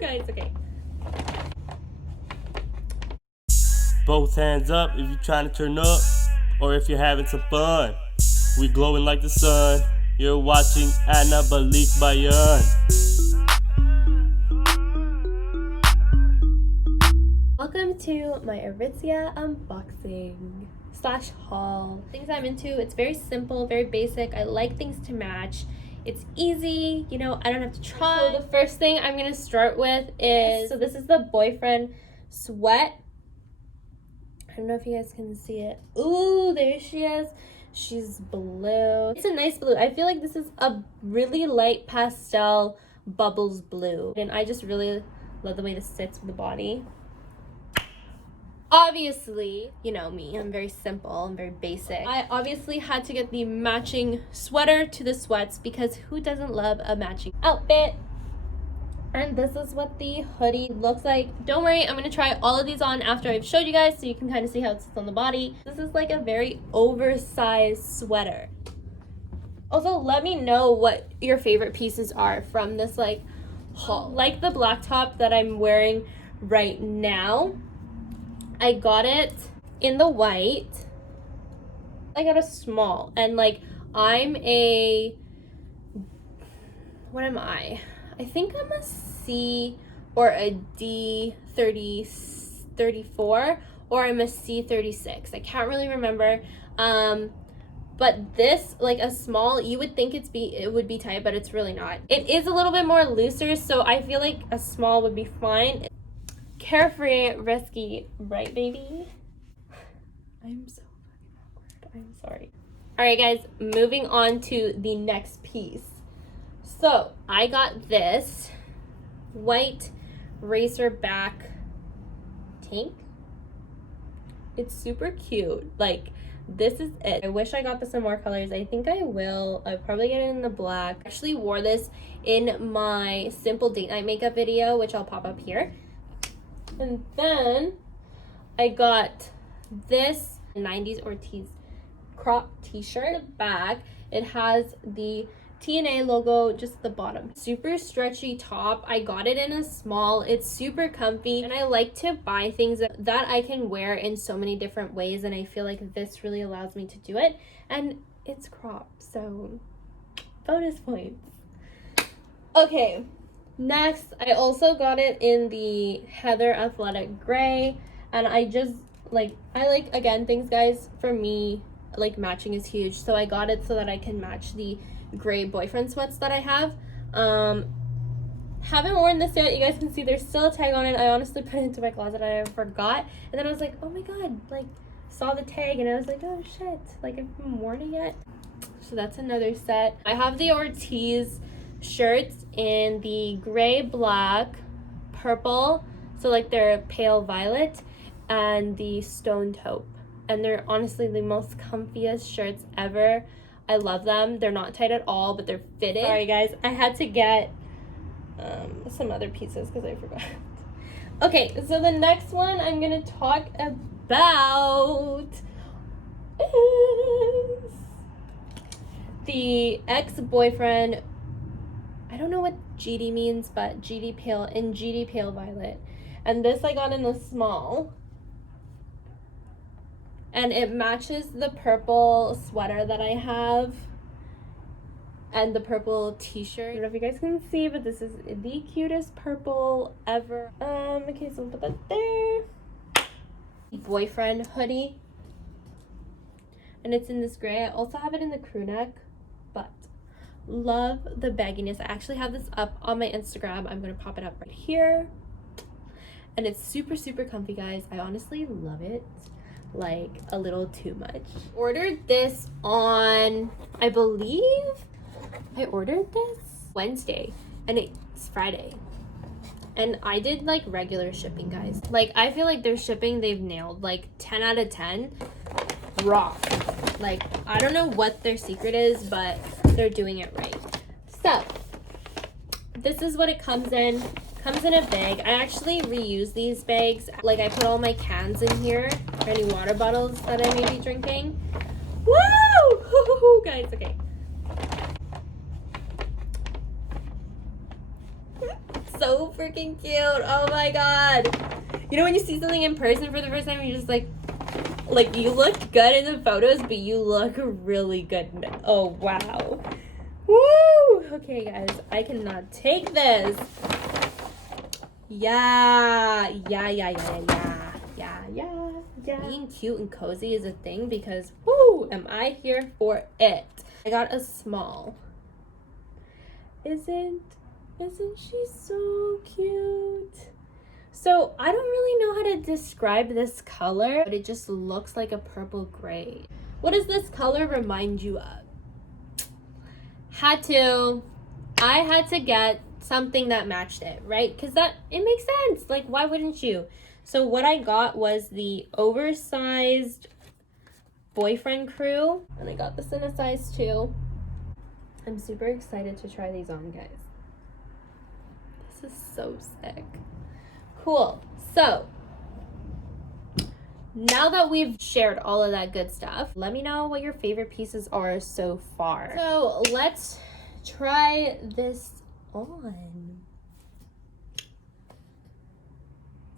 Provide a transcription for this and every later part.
Guys, okay. Both hands up if you're trying to turn up, or if you're having some fun. We glowing like the sun. You're watching Anabalik Bayan. Welcome to my Aritzia unboxing slash haul. Things I'm into, it's very simple, very basic. I like things to match. It's easy, you know, I don't have to try. So the first thing I'm gonna start with is, so this is the Boyfriend sweat. I don't know if you guys can see it. Ooh, there she is. She's blue. It's a nice blue. I feel like this is a really light pastel bubbles blue. And I just really love the way this sits with the body. Obviously, you know me, I'm very simple, I'm very basic. I obviously had to get the matching sweater to the sweats because who doesn't love a matching outfit? And this is what the hoodie looks like. Don't worry, I'm gonna try all of these on after I've showed you guys so you can kind of see how it sits on the body. This is like a very oversized sweater. Also, let me know what your favorite pieces are from this like haul. Like the black top that I'm wearing right now. I got it in the white. I got a small, and like I'm a, what am I think I'm a C or a D 34, or I'm a C 36. I can't really remember. But this, like a small, you would think it would be tight, but it's really not. It is a little bit more looser, so I feel like a small would be fine. Carefree, risky, right, baby? I'm so fucking awkward. I'm sorry. All right, guys, moving on to the next piece. So I got this white racer back tank. It's super cute. Like, this is it. I wish I got this in more colors. I think I will. I'll probably get it in the black. I actually wore this in my simple date night makeup video, which I'll pop up here. And then I got this 90s Ortiz crop t-shirt. The back, it has the TNA logo just at the bottom. Super stretchy top. I got it in a small. It's super comfy, and I like to buy things that I can wear in so many different ways, and I feel like this really allows me to do it. And it's crop, so bonus points. Okay, next, I also got it in the Heather Athletic Gray, and I like, again, things, guys, for me, like, matching is huge, so I got it so that I can match the gray Boyfriend sweats that I have. Haven't worn this yet. You guys can see there's still a tag on it. I honestly put it into my closet and I forgot, and then I was like, oh my god, like, saw the tag and I was like, oh shit, like, I haven't worn it yet. So that's another set. I have the Ortiz shirts in the gray, black, purple, so like they're pale violet, and the stone taupe, and they're honestly the most comfiest shirts ever. I love them. They're not tight at all, but they're fitted. Sorry guys, I had to get some other pieces because I forgot. Okay, so the next one I'm gonna talk about is the ex-boyfriend. I don't know what GD means, but GD pale violet. And this I got in a small. And it matches the purple sweater that I have and the purple t-shirt. I don't know if you guys can see, but this is the cutest purple ever. Okay, so we'll put that there. Boyfriend hoodie. And it's in this gray. I also have it in the crew neck, but love the bagginess. I actually have this up on my Instagram. I'm gonna pop it up right here. And it's super, super comfy, guys. I honestly love it. Like, a little too much. Ordered this on, I believe I ordered this Wednesday, and it's Friday. And I did like regular shipping, guys. Like, I feel like their shipping, they've nailed. Like 10 out of 10. Rock. Like, I don't know what their secret is, but they're doing it right. So this is what it comes in. Comes in a bag. I actually reuse these bags. Like, I put all my cans in here, or any water bottles that I may be drinking. Woo! Guys, okay. So so freaking cute. Oh my god. You know when you see something in person for the first time, you're just like you look good in the photos, but you look really good. Oh wow. Woo! Okay guys, I cannot take this. Yeah. Being cute and cozy is a thing because woo, am I here for it. I got a small. Isn't she so cute? So I don't really know how to describe this color, but it just looks like a purple gray. What does this color remind you of? I had to get something that matched it, right? Because it makes sense. Like, why wouldn't you? So what I got was the oversized boyfriend crew, and I got this in a size 2. I'm super excited to try these on, guys. This is so sick. Cool. So now that we've shared all of that good stuff, let me know what your favorite pieces are so far. So let's try this on.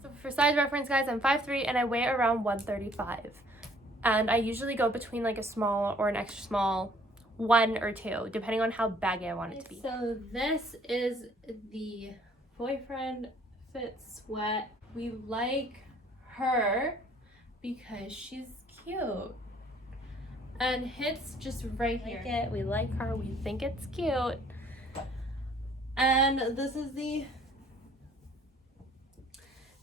So for size reference, guys, I'm 5'3" and I weigh around 135. And I usually go between like a small or an extra small, 1 or 2, depending on how baggy I want it to be. So this is the boyfriend fit sweat. We like her because she's cute. And it's just right here. We like her. We think it's cute. And this is the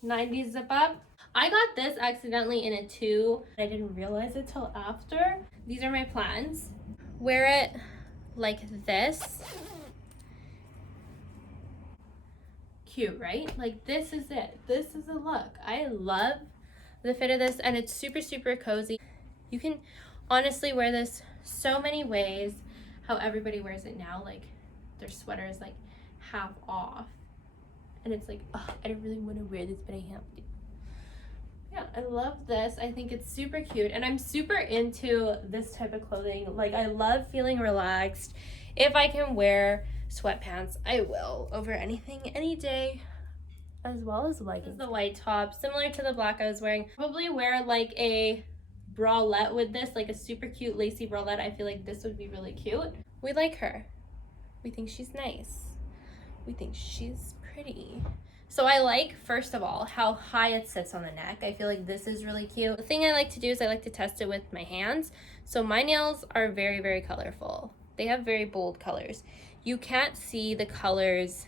90s zip up. I got this accidentally in a 2. I didn't realize it till after. These are my plans. Wear it like this. Cute, right? Like this is it. This is the look. I love the fit of this, and it's super, super cozy. You can honestly wear this so many ways. How everybody wears it now, like their sweater is like half off. And it's like, oh, I don't really want to wear this, but I have to. Yeah, I love this. I think it's super cute, and I'm super into this type of clothing. Like, I love feeling relaxed. If I can wear sweatpants, I will over anything, any day, as well as leggings. This is the white top, similar to the black I was wearing. Probably wear like a bralette with this, like a super cute lacy bralette. I feel like this would be really cute. We like her. We think she's nice. We think she's pretty. So I like, first of all, how high it sits on the neck. I feel like this is really cute. The thing I like to do is I like to test it with my hands. So my nails are very, very colorful. They have very bold colors. You can't see the colors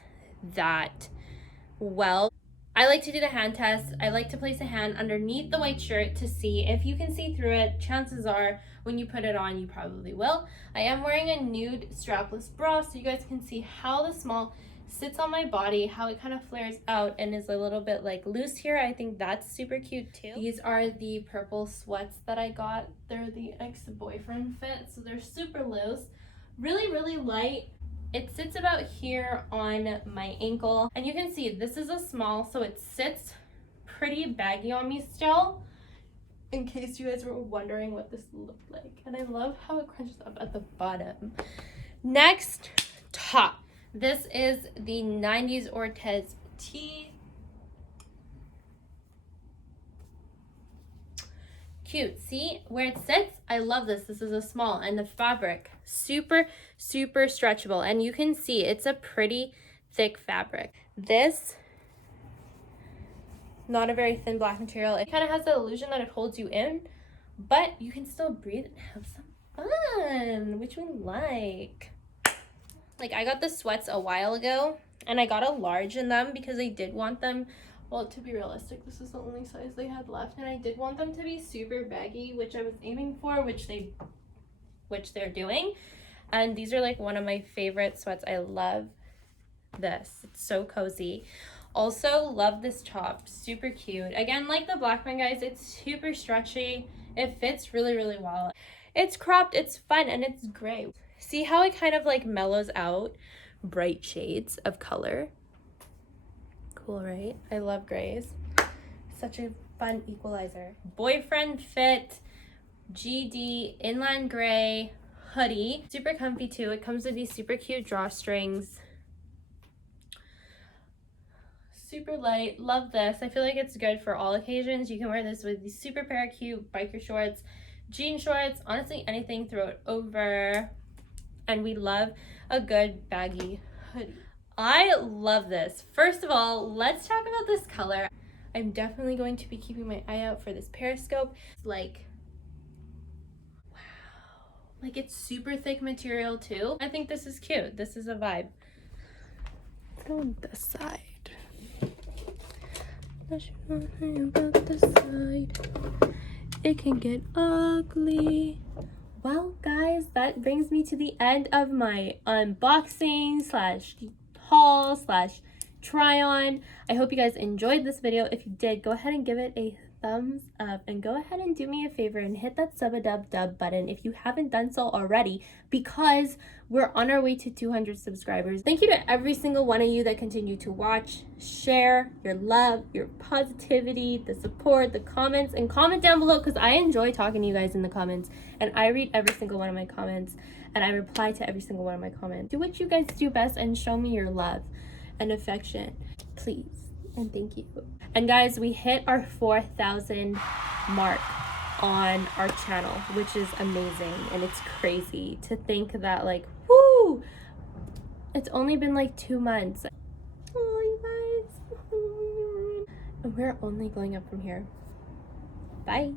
that well. I like to do the hand test. I like to place a hand underneath the white shirt to see if you can see through it. Chances are when you put it on, you probably will. I am wearing a nude strapless bra so you guys can see how the small sits on my body, how it kind of flares out and is a little bit like loose here. I think that's super cute too. These are the purple sweats that I got. They're the ex-boyfriend fit, so they're super loose, really, really light. It sits about here on my ankle, and you can see this is a small, so it sits pretty baggy on me still, in case you guys were wondering what this looked like. And I love how it crunches up at the bottom. Next, top. This is the 90s Ortez tee. Cute. See where it sits? I love this. This is a small, and the fabric super, super stretchable, and you can see it's a pretty thick fabric. This, not a very thin black material. It kind of has the illusion that it holds you in, but you can still breathe and have some fun, which we like. Like, I got the sweats a while ago, and I got a large in them because I did want them, well, to be realistic, this is the only size they had left, and I did want them to be super baggy, which I was aiming for, which they're doing. And these are like one of my favorite sweats. I love this. It's so cozy. Also love this top. Super cute. Again, like the black one, guys, it's super stretchy. It fits really, really well. It's cropped, it's fun, and it's gray. See how it kind of like mellows out bright shades of color? Cool, right? I love grays. Such a fun equalizer. Boyfriend fit GD inline gray hoodie. Super comfy too. It comes with these super cute drawstrings. super light. Love this. I feel like it's good for all occasions. You can wear this with these super pair of cute biker shorts, jean shorts, honestly anything, throw it over. And we love a good baggy hoodie. I love this. First of all, let's talk about this color. I'm definitely going to be keeping my eye out for this Periscope. Like, wow. Like, it's super thick material too. I think this is cute. This is a vibe. Let's go on this side. About this side. It can get ugly. Well, guys, that brings me to the end of my unboxing slash haul slash try on. I hope you guys enjoyed this video. If you did, go ahead and give it a thumbs up and go ahead and do me a favor and hit that sub-a-dub-dub button if you haven't done so already, because we're on our way to 200 subscribers. Thank you to every single one of you that continue to watch, share, your love, your positivity, the support, the comments, and comment down below, because I enjoy talking to you guys in the comments, and I read every single one of my comments, and I reply to every single one of my comments. Do what you guys do best and show me your love and affection, please, and thank you. And guys, we hit our 4,000 mark on our channel, which is amazing, and it's crazy to think that, like, woo, it's only been like 2 months. Oh, you guys. And we're only going up from here. Bye.